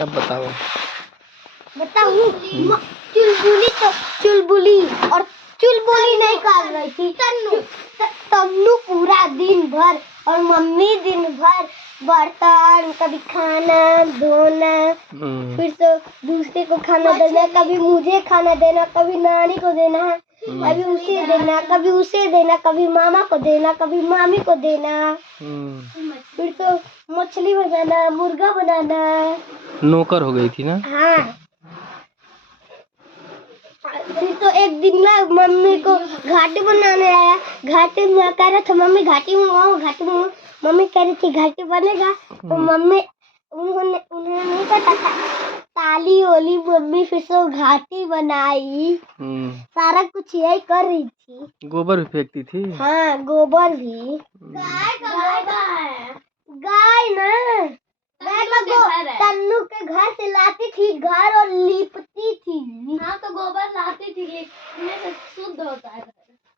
अब बताओ। बताऊँ? चुलबुली तो चुलबुली और चुलबुली नहीं कर रही थी, तन्नू पूरा दिन भर और मम्मी दिन भर बर्तन, कभी खाना धोना, फिर तो दूसरे को खाना देना, कभी मुझे खाना देना, कभी नानी को देना, कभी उसे देना, कभी उसे देना, कभी मामा को देना, कभी मामी को देना, फिर तो मछली बनाना, मुर्गा बनाना। नौकर हो गई थी ना? हाँ। फिर तो एक दिन ना मम्मी को घाटी बनाने आया, घाटी में कह रहा था मम्मी घाटी मंगाओ, घाटी मंगाओ। मम्मी कह रही थी घाटी बनेगा, तो मम्मी उन्होंने नहीं पता था, ताली ओली मम्मी फिर से घाटी बनाई। सारा कुछ यही कर रही थी। गोबर भी फेंकती थी? हाँ, गोबर भी। गाय ना, तन्नू के घर से लाती थी घर और लीपती थी। हाँ, तो गोबर लाती थी, लीपने से शुद्ध होता है।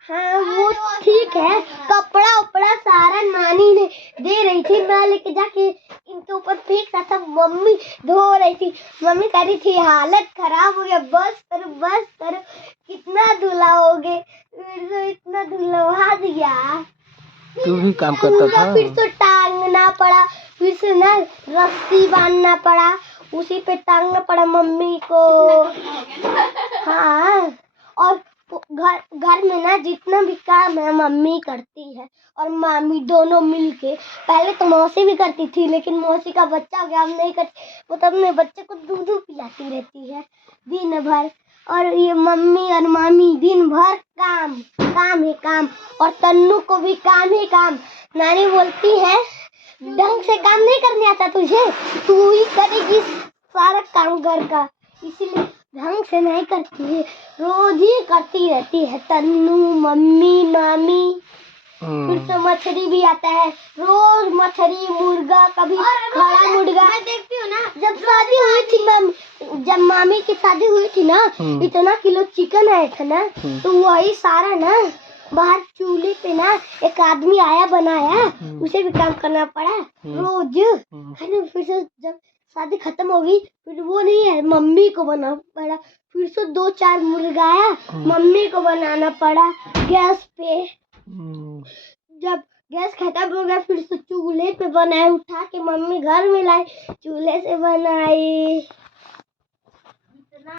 हाँ, वो ठीक है। कपड़ा उपड़ा सारा नानी ने दे रही थी, मैं लेके जाके इनके ऊपर फेंकता था, मम्मी धो रही थी। मम्मी कह रही थी हालत खराब हो गया, बस करो, कितना धुलाओगे? इतना धुलवा दिया। तू भी काम करता था? फिर तो टांगना पड़ा, फिर से ना रस्सी बांधना पड़ा, उसी पे टांगना पड़ा मम्मी को। हाँ, और घर में ना जितना भी काम है मम्मी करती है और मामी दोनों मिलके। पहले तो मौसी भी करती थी, लेकिन मौसी का बच्चा हो गया, हम नहीं करती। वो तो अपने बच्चे को दूध पिलाती रहती है दिन भर, और ये मम्मी और मामी दिन भर काम ही काम, और तन्नू को भी काम ही काम। नानी बोलती है ढंग से काम नहीं करने आता तुझे, तू ही करेगी सारा काम घर का, इसीलिए ढंग से नहीं करती है, रोज ही करती रहती है तन्नू, मम्मी, मामी। फिर तो मछली भी आता है, रोज मछली, मुर्गा, कभी खड़ा मुर्गा। मैं देखती हूँ ना, जब शादी हुई थी जब मामी की शादी हुई थी ना, इतना किलो चिकन आया था ना, तो वही सारा ना बाहर चूल्हे पे ना एक आदमी आया बनाया, उसे भी काम करना पड़ा रोज, है ना। फिर से जब शादी खत्म हो गई, फिर वो नहीं है, मम्मी को बनाना पड़ा, फिर से 2-4 मुर्गा आया, मम्मी को बनाना पड़ा गैस पे। जब गैस खत्म हो गया, फिर से चूल्हे पे बनाए, उठा के मम्मी घर में लाई, चूल्हे से बनाई।